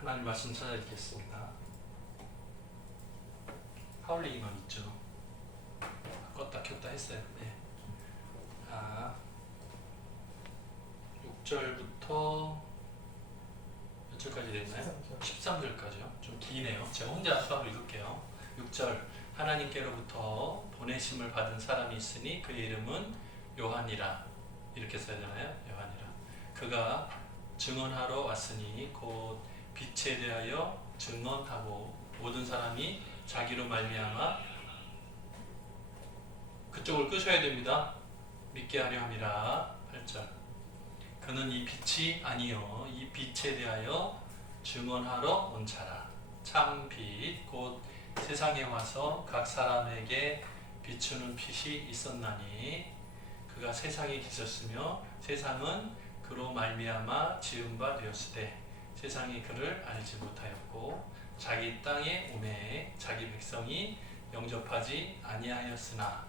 하나님 말씀 찾아 읽겠습니다. 하울링이만 있죠. 껐다 켰다 했어요. 네. 자, 6절부터 몇 절까지 됐나요? 13절까지요. 좀 기네요. 제가 혼자 수학을 읽을게요. 6절 하나님께로부터 보내심을 받은 사람이 있으니 그의 이름은 요한이라. 이렇게 써야 되나요? 요한이라. 그가 증언하러 왔으니 곧 빛에 대하여 증언하고 모든 사람이 자기로 말미암아 그쪽을 끄셔야 됩니다. 믿게 하려 함이라. 8절 그는 이 빛이 아니요 이 빛에 대하여 증언하러 온 자라. 참 빛 곧 세상에 와서 각 사람에게 비추는 빛이 있었나니 그가 세상에 계셨으며 세상은 그로 말미암아 지은 바 되었으되 세상이 그를 알지 못하였고 자기 땅에 오매 자기 백성이 영접하지 아니하였으나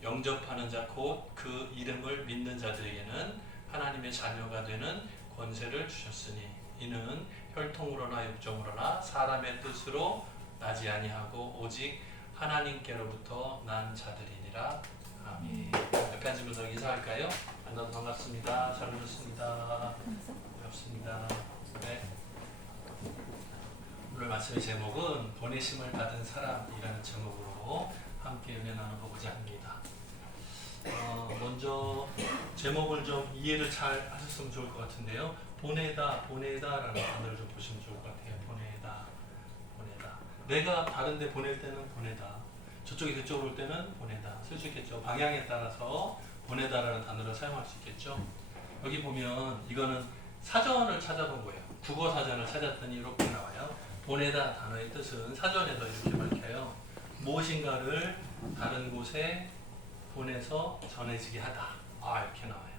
영접하는 자 곧 그 이름을 믿는 자들에게는 하나님의 자녀가 되는 권세를 주셨으니 이는 혈통으로나 육정으로나 사람의 뜻으로 나지 아니하고 오직 하나님께로부터 난 자들이니라. 아멘. 옆에 앉으면 더 인사할까요? 만나서 반갑습니다. 잘 오셨습니다. 반갑습니다. 네. 오늘 말씀의 제목은 보내심을 받은 사람이라는 제목으로 함께 은혜 나눠보고자 합니다. 먼저 제목을 좀 이해를 잘 하셨으면 좋을 것 같은데요. 보내다라는 단어를 좀 보시면 좋을 것 같아요. 보내다. 내가 다른데 보낼 때는 보내다. 저쪽이 그쪽으로 올 때는 보내다. 쓸 수 있겠죠. 방향에 따라서 보내다라는 단어를 사용할 수 있겠죠. 여기 보면 이거는 사전을 찾아본 거예요. 국어 사전을 찾았더니 이렇게 나와요. 보내다 단어의 뜻은 사전에서 이렇게 밝혀요. 무엇인가를 다른 곳에 보내서 전해지게 하다. 이렇게 나와요.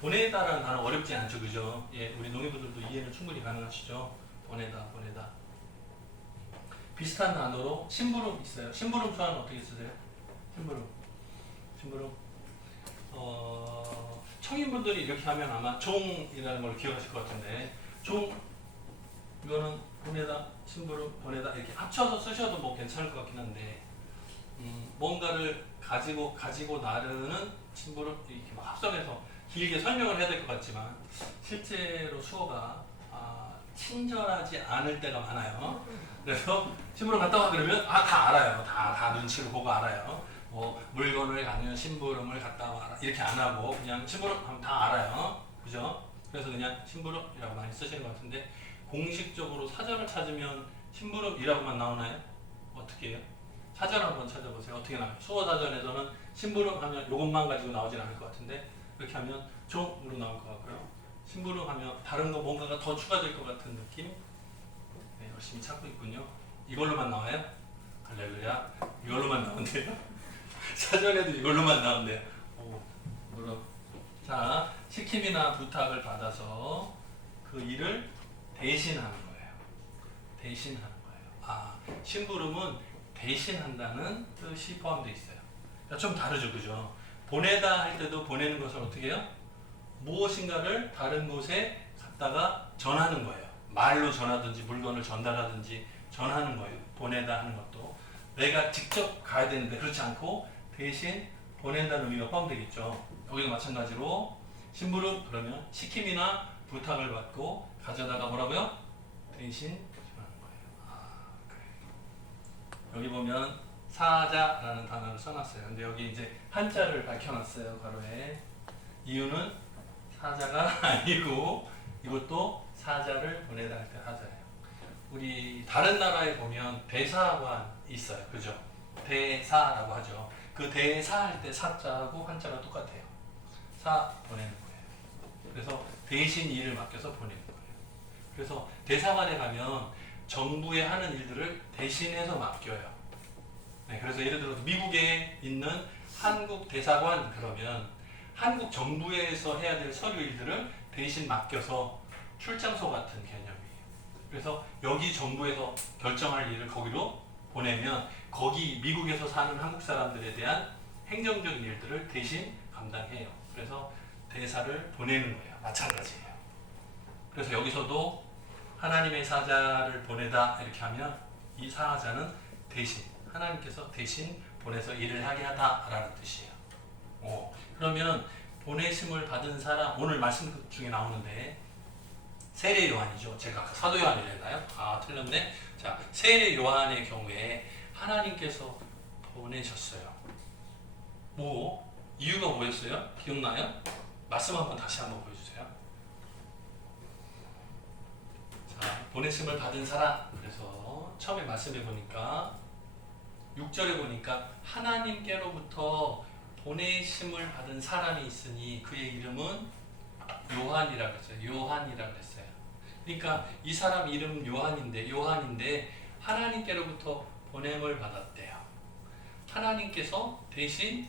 보내다라는 단어 어렵지 않죠, 그죠? 예, 우리 농민분들도 이해는 충분히 가능하시죠? 보내다. 비슷한 단어로 심부름 있어요. 심부름 수화는 어떻게 쓰세요? 심부름. 청인분들이 이렇게 하면 아마 종이라는 걸 기억하실 것 같은데, 이거는 보내다, 심부름, 보내다 이렇게 합쳐서 쓰셔도 뭐 괜찮을 것 같긴 한데, 뭔가를 가지고 나르는 심부름 이렇게 막 합성해서 길게 설명을 해야 될 것 같지만 실제로 수어가 친절하지 않을 때가 많아요. 그래서 심부름 갔다 와 그러면 다 알아요. 다 눈치를 보고 알아요. 뭐 물건을 가면 심부름을 갔다 와라 이렇게 안 하고 그냥 심부름 하면 다 알아요. 그죠? 그래서 그냥 심부름이라고 많이 쓰시는 것 같은데 공식적으로 사전을 찾으면 심부름이라고만 나오나요? 어떻게 해요? 사전 한번 찾아보세요. 어떻게 나와요? 수어 사전에서는 심부름 하면 이것만 가지고 나오진 않을 것 같은데 이렇게 하면 종으로 나올 것 같고요. 심부름 하면 다른 거 뭔가가 더 추가될 것 같은 느낌? 네, 열심히 찾고 있군요. 이걸로만 나와요? 할렐루야. 이걸로만 나온대요. 사전에도 이걸로만 나온대요. 물론. 자, 시킴이나 부탁을 받아서 그 일을 대신하는 거예요. 심부름은 대신한다는 뜻이 포함되어 있어요. 좀 다르죠, 그죠? 보내다 할 때도 보내는 것을 어떻게 해요? 무엇인가를 다른 곳에 갖다가 전하는 거예요. 말로 전하든지 물건을 전달하든지 전하는 거예요. 보내다 하는 것도. 내가 직접 가야 되는데 그렇지 않고 대신 보낸다는 의미가 포함되겠죠. 여기도 마찬가지로 심부름 그러면 시킴이나 부탁을 받고 가져다가 뭐라고요? 대신 전하는 거예요. 그래요. 여기 보면 사자라는 단어를 써놨어요. 근데 여기 이제 한자를 밝혀놨어요. 괄호에. 이유는 사자가 아니고 이것도 사자를 보내다 할 때 사자예요. 우리 다른 나라에 보면 대사관 있어요. 그죠? 대사라고 하죠. 그 대사 할 때 사자하고 한자가 똑같아요. 사 보내는 거예요. 그래서 대신 일을 맡겨서 보내는 거예요. 그래서 대사관에 가면 정부에 하는 일들을 대신해서 맡겨요. 네, 그래서 예를 들어서 미국에 있는 한국 대사관 그러면 한국 정부에서 해야 될 서류 일들을 대신 맡겨서 출장소 같은 개념이에요. 그래서 여기 정부에서 결정할 일을 거기로 보내면 거기 미국에서 사는 한국 사람들에 대한 행정적인 일들을 대신 감당해요. 그래서 대사를 보내는 거예요. 마찬가지예요. 그래서 여기서도 하나님의 사자를 보내다 이렇게 하면 이 사자는 대신 하나님께서 대신 보내서 일을 하게 하다라는 뜻이에요. 그러면 보내심을 받은 사람 오늘 말씀 중에 나오는데 세례 요한이죠. 제가 아까 사도 요한이라 했나요? 틀렸네. 자, 세례 요한의 경우에 하나님께서 보내셨어요. 이유가 뭐였어요? 기억나요? 말씀 다시 한번 보여주세요. 자, 보내심을 받은 사람. 그래서 처음에 말씀해 보니까 6절에 보니까 하나님께로부터 보내심을 받은 사람이 있으니 그의 이름은 요한이라고 했어요. 요한이라고 했어요. 그러니까 이 사람 이름 요한인데 하나님께로부터 보냄을 받았대요. 하나님께서 대신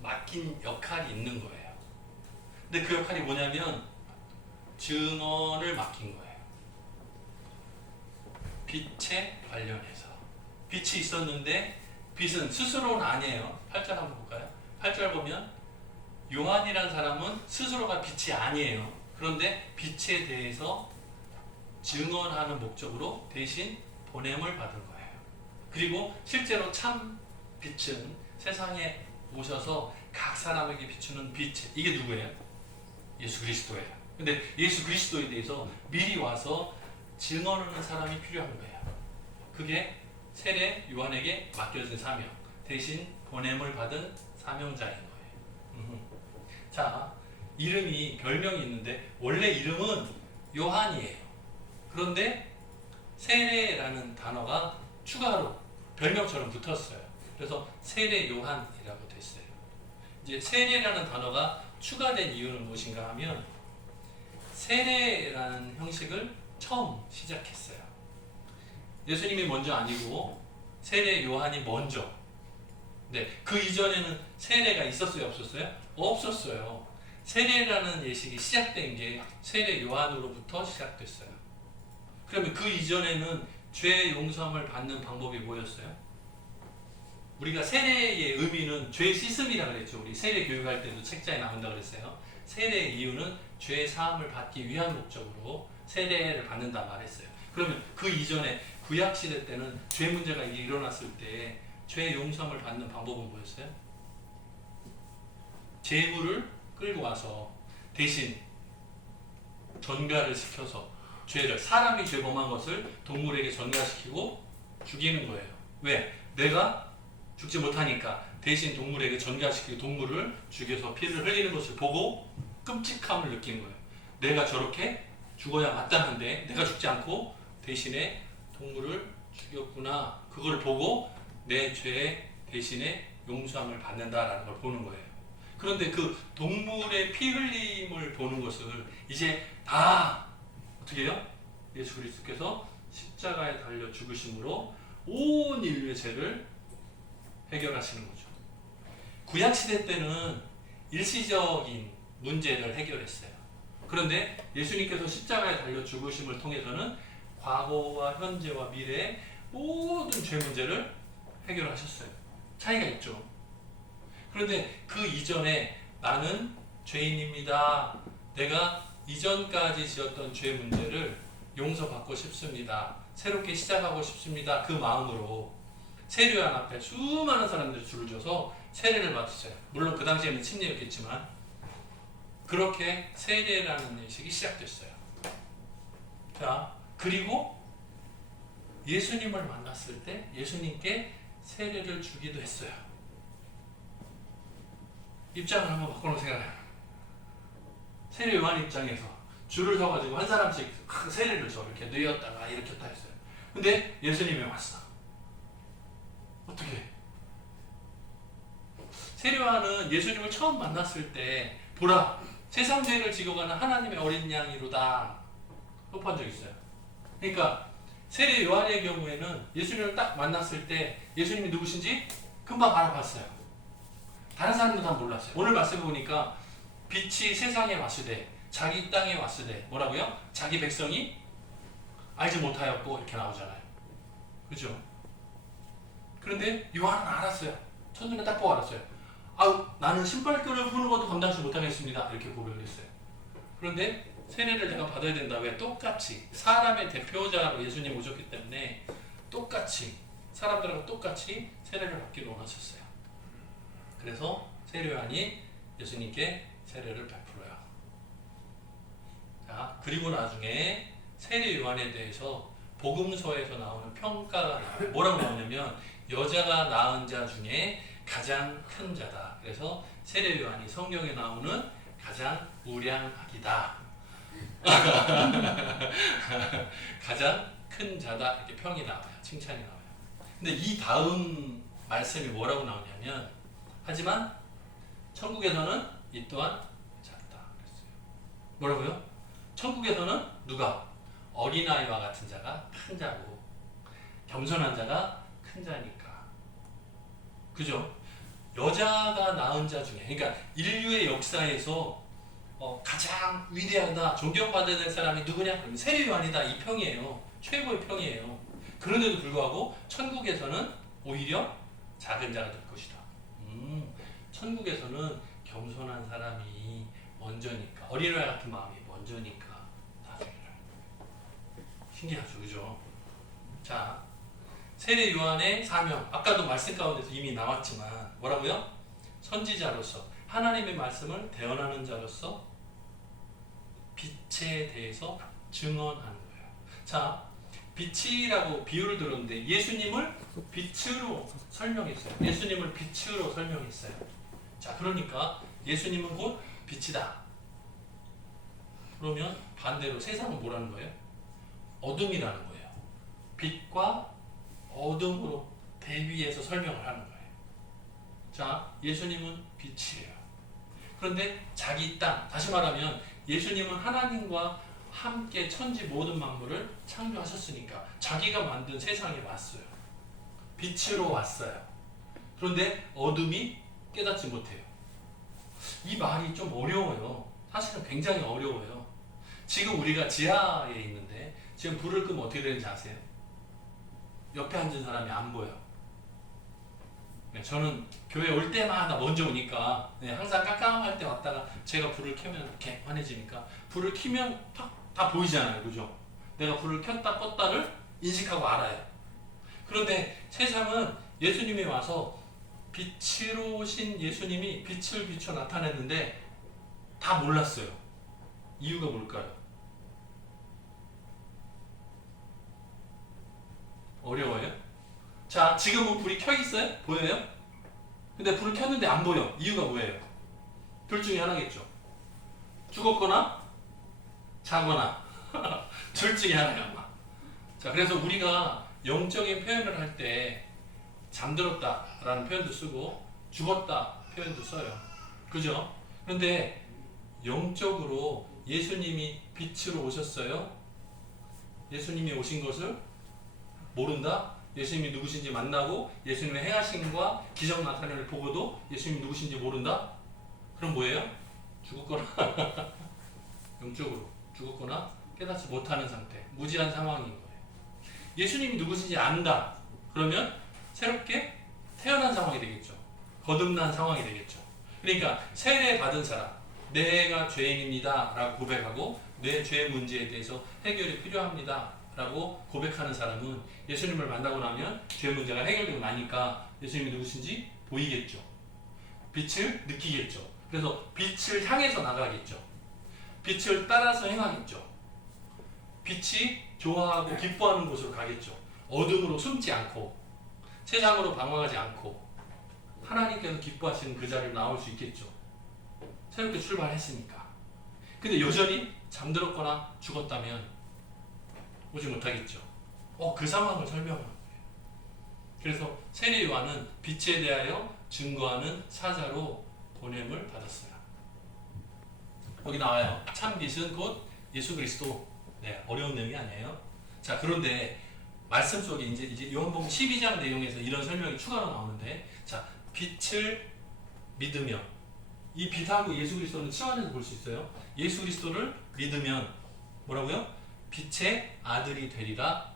맡긴 역할이 있는 거예요. 근데 그 역할이 뭐냐면 증언을 맡긴 거예요. 빛에 관련해서. 빛이 있었는데 빛은 스스로는 아니에요. 8절 한번 볼까요? 8절 보면 요한이라는 사람은 스스로가 빛이 아니에요. 그런데 빛에 대해서 증언하는 목적으로 대신 보냄을 받은 거예요. 그리고 실제로 참 빛은 세상에 오셔서 각 사람에게 비추는 빛. 이게 누구예요? 예수 그리스도예요. 근데 예수 그리스도에 대해서 미리 와서 증언하는 사람이 필요한 거예요. 그게 세례 요한에게 맡겨진 사명, 대신 보냄을 받은 사명자인 거예요. 자, 별명이 있는데 원래 이름은 요한이에요. 그런데 세례라는 단어가 추가로 별명처럼 붙었어요. 그래서 세례 요한이라고 됐어요. 이제 세례라는 단어가 추가된 이유는 무엇인가 하면 세례라는 형식을 처음 시작했어요. 예수님이 먼저 아니고 세례 요한이 먼저. 네, 그 이전에는 세례가 있었어요, 없었어요? 없었어요. 세례라는 예식이 시작된 게 세례 요한으로부터 시작됐어요. 그러면 그 이전에는 죄 용서함을 받는 방법이 뭐였어요? 우리가 세례의 의미는 죄 씻음이라고 그랬죠. 우리 세례 교육할 때도 책자에 나온다고 그랬어요. 세례의 이유는 죄 사함을 받기 위한 목적으로 세례를 받는다 말했어요. 그러면 그 이전에 구약 시대 때는 죄 문제가 일어났을 때 죄 용서함을 받는 방법은 뭐였어요? 제물을 끌고 와서 대신 전가를 시켜서 사람이 죄 범한 것을 동물에게 전가시키고 죽이는 거예요. 왜? 내가 죽지 못하니까 대신 동물에게 전가시키고 동물을 죽여서 피를 흘리는 것을 보고 끔찍함을 느끼는 거예요. 내가 저렇게 죽어야 마땅한데 내가 죽지 않고 대신에 동물을 죽였구나. 그걸 보고 내 죄 대신에 용서함을 받는다라는 걸 보는 거예요. 그런데 그 동물의 피 흘림을 보는 것을 이제 다 어떻게 해요? 예수 그리스도께서 십자가에 달려 죽으심으로 온 인류의 죄를 해결하시는 거죠. 구약 시대 때는 일시적인 문제를 해결했어요. 그런데 예수님께서 십자가에 달려 죽으심을 통해서는 과거와 현재와 미래의 모든 죄 문제를 해결하셨어요. 차이가 있죠. 그런데 그 이전에 나는 죄인입니다. 내가 이전까지 지었던 죄 문제를 용서받고 싶습니다. 새롭게 시작하고 싶습니다. 그 마음으로 세례요한 앞에 수많은 사람들이 줄을 져서 세례를 받았어요. 물론 그 당시에는 침례였겠지만 그렇게 세례라는 예식이 시작됐어요. 자, 그리고 예수님을 만났을 때 예수님께 세례를 주기도 했어요. 입장을 한번 바꿔놓으세요. 세례 요한 입장에서 줄을 서가지고 한 사람씩 세례를 줘. 이렇게 뉘었다가 일으켰다 했어요. 근데 예수님이 왔어. 어떻게? 세례 요한은 예수님을 처음 만났을 때 보라, 세상 죄를 지고 가는 하나님의 어린 양이로다 선포한 적이 있어요. 그러니까 세례 요한의 경우에는 예수님을 딱 만났을 때 예수님이 누구신지 금방 알아봤어요. 다른 사람들은 다 몰랐어요. 오늘 말씀 보니까 빛이 세상에 왔으되 자기 땅에 왔으되 뭐라고요? 자기 백성이 알지 못하였고 이렇게 나오잖아요. 그죠? 그런데 요한은 알았어요. 첫눈에 딱 보고 알았어요. 나는 신발끈을 푸는 것도 감당하지 못하겠습니다. 이렇게 고백을 했어요. 그런데 세례를 내가 받아야 된다. 왜? 똑같이 사람의 대표자로 예수님 오셨기 때문에 똑같이 사람들하고 똑같이 세례를 받기를 원하셨어요. 그래서 세례 요한이 예수님께 세례를 베풀어요. 자, 그리고 나중에 세례 요한에 대해서 복음서에서 나오는 평가가 나와요. 뭐라고 나오냐면 여자가 낳은 자 중에 가장 큰 자다. 그래서 세례 요한이 성경에 나오는 가장 우량하기다. 가장 큰 자다. 이렇게 평이 나와요. 칭찬이 나와요. 근데 이 다음 말씀이 뭐라고 나오냐면 하지만 천국에서는 이 또한 작다. 그랬어요. 뭐라고요? 천국에서는 누가? 어린아이와 같은 자가 큰 자고 겸손한 자가 큰 자니까. 그죠? 여자가 낳은 자 중에, 그러니까 인류의 역사에서 가장 위대하다, 존경받아야 될 사람이 누구냐? 그러면 세례 요한이다. 이 평이에요. 최고의 평이에요. 그런데도 불구하고 천국에서는 오히려 작은 자가 될 것이다. 천국에서는 겸손한 사람이 먼저니까, 어린아이 같은 마음이 먼저니까 나중에는. 신기하죠, 그죠? 자, 세례 요한의 사명, 아까도 말씀 가운데서 이미 나왔지만 뭐라고요? 선지자로서 하나님의 말씀을 대언하는 자로서 빛에 대해서 증언하는 거예요. 자, 빛이라고 비유를 들었는데 예수님을 빛으로 설명했어요. 예수님을 빛으로 설명했어요. 자, 그러니까 예수님은 곧 빛이다. 그러면 반대로 세상은 뭐라는 거예요? 어둠이라는 거예요. 빛과 어둠으로 대비해서 설명을 하는 거예요. 자, 예수님은 빛이에요. 그런데 자기 땅, 다시 말하면 예수님은 하나님과 함께 천지 모든 만물을 창조하셨으니까 자기가 만든 세상에 왔어요. 빛으로 왔어요. 그런데 어둠이 깨닫지 못해요. 이 말이 좀 어려워요. 사실은 굉장히 어려워요. 지금 우리가 지하에 있는데 지금 불을 끄면 어떻게 되는지 아세요? 옆에 앉은 사람이 안 보여. 저는 교회 올 때마다 먼저 오니까 항상 깜깜할 때 왔다가 제가 불을 켜면 이렇게 환해지니까 불을 켜면 다 보이잖아요. 그죠? 내가 불을 켰다 껐다를 인식하고 알아요. 그런데 세상은 예수님이 와서 빛으로 오신 예수님이 빛을 비춰 나타냈는데 다 몰랐어요. 이유가 뭘까요? 어려워요? 자, 지금은 불이 켜 있어요? 보여요? 근데 불을 켰는데 안 보여. 이유가 뭐예요? 둘 중에 하나겠죠. 죽었거나 자거나 둘 중에 하나야 아마. 자, 그래서 우리가 영적인 표현을 할 때 잠들었다라는 표현도 쓰고 죽었다 표현도 써요. 그죠? 그런데 영적으로 예수님이 빛으로 오셨어요. 예수님이 오신 것을 모른다. 예수님이 누구신지 만나고 예수님의 행하심과 기적 나타남을 보고도 예수님이 누구신지 모른다? 그럼 뭐예요? 죽었거나 영적으로 죽었거나 깨닫지 못하는 상태, 무지한 상황인 거예요. 예수님이 누구신지 안다. 그러면 새롭게 태어난 상황이 되겠죠. 거듭난 상황이 되겠죠. 그러니까 세례 받은 사람, 내가 죄인입니다 라고 고백하고 내 죄 문제에 대해서 해결이 필요합니다 라고 고백하는 사람은 예수님을 만나고 나면 죄 문제가 해결되고 나니까 예수님이 누구신지 보이겠죠. 빛을 느끼겠죠. 그래서 빛을 향해서 나가겠죠. 빛을 따라서 행하겠죠. 빛이 좋아하고 기뻐하는 곳으로 가겠죠. 어둠으로 숨지 않고 세상으로 방황하지 않고 하나님께서 기뻐하시는 그 자리로 나올 수 있겠죠. 새롭게 출발했으니까. 근데 여전히 잠들었거나 죽었다면 오지 못하겠죠. 그 상황을 설명하는 거예요. 그래서 세례 요한은 빛에 대하여 증거하는 사자로 보냄을 받았어요. 여기 나와요. 참 빛은 곧 예수 그리스도. 네, 어려운 내용이 아니에요. 자, 그런데 말씀 속에 이제 요한복음 12장 내용에서 이런 설명이 추가로 나오는데, 자, 빛을 믿으며, 이 빛하고 예수 그리스도는 치환해서 볼 수 있어요. 예수 그리스도를 믿으면 뭐라고요? 빛의 아들이 되리라.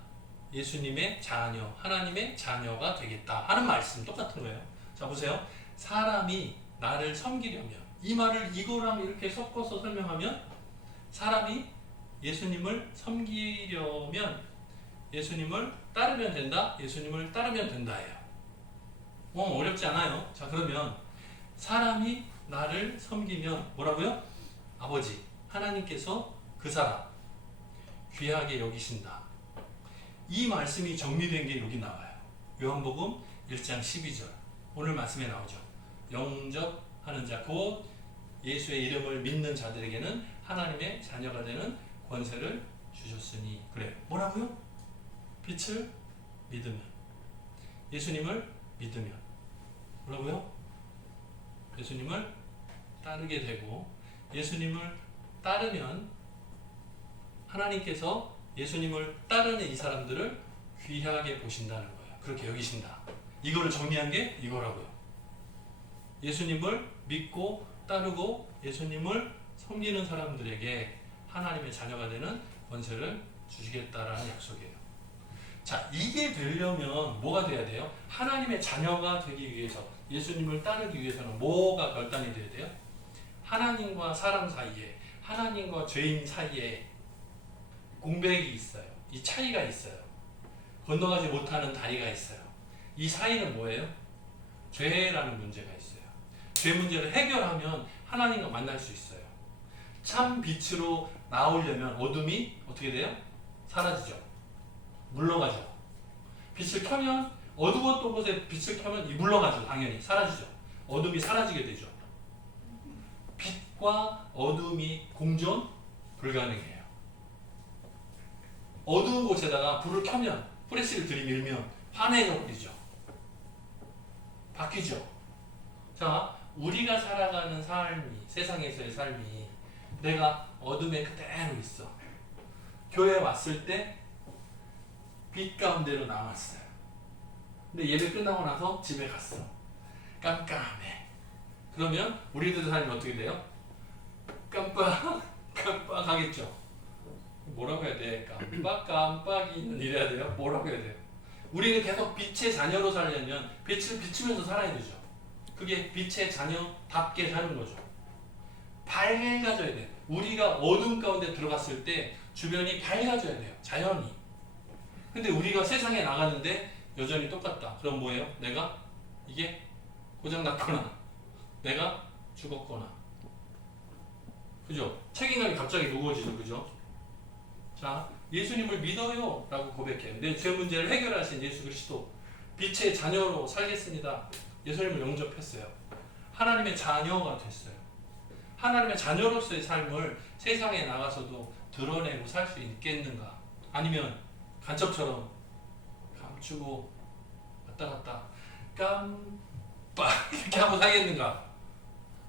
예수님의 자녀, 하나님의 자녀가 되겠다 하는 말씀 똑같은 거예요. 자, 보세요. 사람이 나를 섬기려면, 이 말을 이거랑 이렇게 섞어서 설명하면 사람이 예수님을 섬기려면 예수님을 따르면 된다? 예수님을 따르면 된다예요. 어렵지 않아요. 자, 그러면 사람이 나를 섬기면 뭐라고요? 아버지 하나님께서 그 사람 귀하게 여기신다. 이 말씀이 정리된 게 여기 나와요. 요한복음 1장 12절. 오늘 말씀에 나오죠. 영접하는 자, 곧 예수의 이름을 믿는 자들에게는 하나님의 자녀가 되는 권세를 주셨으니. 그래요. 뭐라고요? 빛을 믿으면, 예수님을 믿으면 뭐라고요? 예수님을 따르게 되고, 예수님을 따르면 하나님께서 예수님을 따르는 이 사람들을 귀하게 보신다는 거예요. 그렇게 여기신다. 이거를 정리한 게 이거라고요. 예수님을 믿고 따르고 예수님을 섬기는 사람들에게 하나님의 자녀가 되는 권세를 주시겠다라는 약속이에요. 자, 이게 되려면 뭐가 돼야 돼요? 하나님의 자녀가 되기 위해서, 예수님을 따르기 위해서는 뭐가 결단이 돼야 돼요? 하나님과 사람 사이에, 하나님과 죄인 사이에 공백이 있어요. 이 차이가 있어요. 건너가지 못하는 다리가 있어요. 이 사이는 뭐예요? 죄라는 문제가 있어요. 죄 문제를 해결하면 하나님과 만날 수 있어요. 참 빛으로 나오려면 어둠이 어떻게 돼요? 사라지죠. 물러가죠. 빛을 켜면, 어두웠던 곳에 빛을 켜면 이 물러가죠. 당연히 사라지죠. 어둠이 사라지게 되죠. 빛과 어둠이 공존 불가능해요. 어두운 곳에다가 불을 켜면, 프레시를 들이밀면 환해져 버리죠. 바뀌죠. 자, 우리가 살아가는 삶이, 세상에서의 삶이 내가 어둠에 그대로 있어. 교회에 왔을 때 빛 가운데로 나왔어요. 근데 예배 끝나고 나서 집에 갔어. 깜깜해. 그러면 우리들의 삶이 어떻게 돼요? 깜빡하겠죠. 뭐라고 해야 돼? 깜빡이는 이래야 돼요? 뭐라고 해야 돼요? 우리는 계속 빛의 자녀로 살려면 빛을 비추면서 살아야 되죠. 그게 빛의 자녀답게 사는 거죠. 밝아져야 돼. 우리가 어둠 가운데 들어갔을 때 주변이 밝아져야 돼요. 자연이. 근데 우리가 세상에 나가는데 여전히 똑같다. 그럼 뭐예요? 내가 이게 고장났거나 내가 죽었거나, 그죠? 책임감이 갑자기 무거워지죠. 그죠? 자, 예수님을 믿어요 라고 고백해요. 내 죄 문제를 해결하신 예수 그리스도, 빛의 자녀로 살겠습니다. 예수님을 영접했어요. 하나님의 자녀가 됐어요. 하나님의 자녀로서의 삶을 세상에 나가서도 드러내고 살 수 있겠는가? 아니면 간첩처럼 감추고 왔다 갔다 깜빡 이렇게 하고 살겠는가?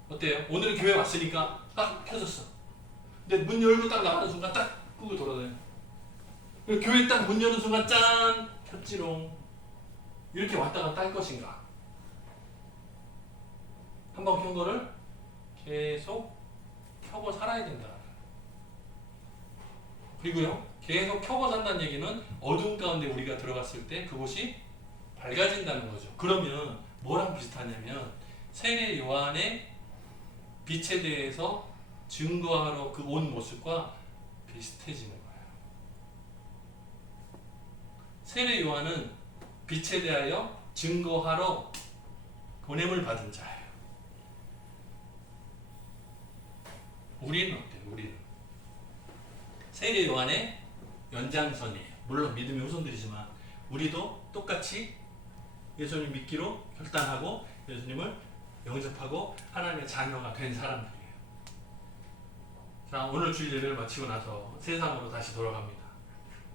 어때요? 오늘은 교회 왔으니까 딱 켜졌어. 근데 문 열고 딱 나가는 순간 딱 끄고 돌아다녀. 교회 딱 문 여는 순간 짠! 켰지롱. 이렇게 왔다 갔다 할 것인가? 한번 켠 거를 계속 켜고 살아야 된다. 그리고요, 계속 켜고 산다는 얘기는 어두운 가운데 우리가 들어갔을 때 그곳이 밝아진다는 거죠. 그러면 뭐랑 비슷하냐면 세례 요한의 빛에 대해서 증거하러 그 온 모습과 비슷해지는 거예요. 세례 요한은 빛에 대하여 증거하러 보냄을 받은 자예요. 우리는 어때요? 우리는 세례 요한의 연장선이에요. 물론 믿음의 후손들이지만 우리도 똑같이 예수님 믿기로 결단하고 예수님을 영접하고 하나님의 자녀가 된 사람들이에요. 자, 오늘 주일 예배를 마치고 나서 세상으로 다시 돌아갑니다.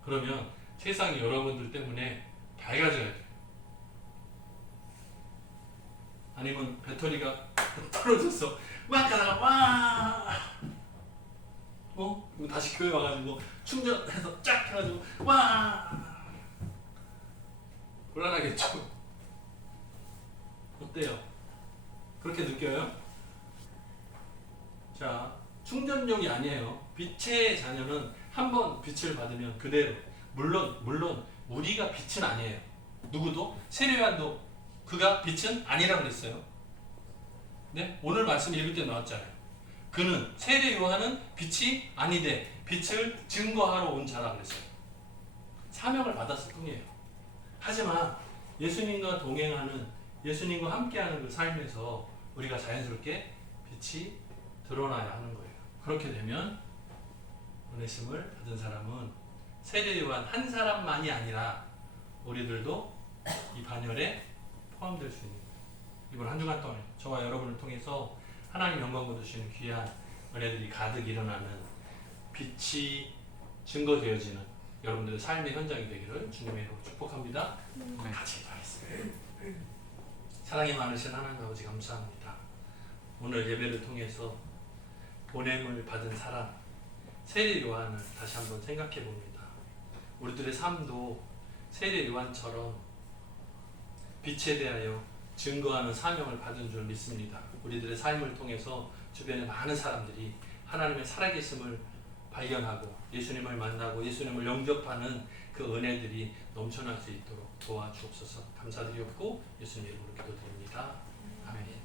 그러면 세상이 여러분들 때문에 밝아져야 돼요. 아니면 배터리가 떨어졌어. 막 가다가 와! 그리고 다시 교회 와가지고 충전해서 쫙 해가지고 와! 곤란하겠죠? 어때요? 그렇게 느껴요? 자, 충전용이 아니에요. 빛의 자녀는 한번 빛을 받으면 그대로, 물론 우리가 빛은 아니에요. 누구도? 세례요한도 그가 빛은 아니라고 그랬어요. 네? 오늘 말씀 읽을 때 나왔잖아요. 그는 세례 요한은 빛이 아니되 빛을 증거하러 온 자라 그랬어요. 사명을 받았을 뿐이에요. 하지만 예수님과 동행하는, 예수님과 함께하는 그 삶에서 우리가 자연스럽게 빛이 드러나야 하는 거예요. 그렇게 되면 오네심을 받은 사람은 세례 요한 한 사람만이 아니라 우리들도 이 반열에 포함될 수 있는 거예요. 이번 한 주간 동안 저와 여러분을 통해서 하나님 영광 거두시는 귀한 은혜들이 가득 일어나는, 빛이 증거되어지는 여러분들의 삶의 현장이 되기를 주님의 이름으로 축복합니다. 같이 기도하겠습니다. 사랑이 많으신 하나님 아버지 감사합니다. 오늘 예배를 통해서 보냄을 받은 사람 세례 요한을 다시 한번 생각해 봅니다. 우리들의 삶도 세례 요한처럼 빛에 대하여 증거하는 사명을 받은 줄 믿습니다. 우리들의 삶을 통해서 주변의 많은 사람들이 하나님의 살아계심을 발견하고 예수님을 만나고 예수님을 영접하는 그 은혜들이 넘쳐날 수 있도록 도와주옵소서. 감사드리옵고 예수님 이름으로 기도드립니다. 아멘.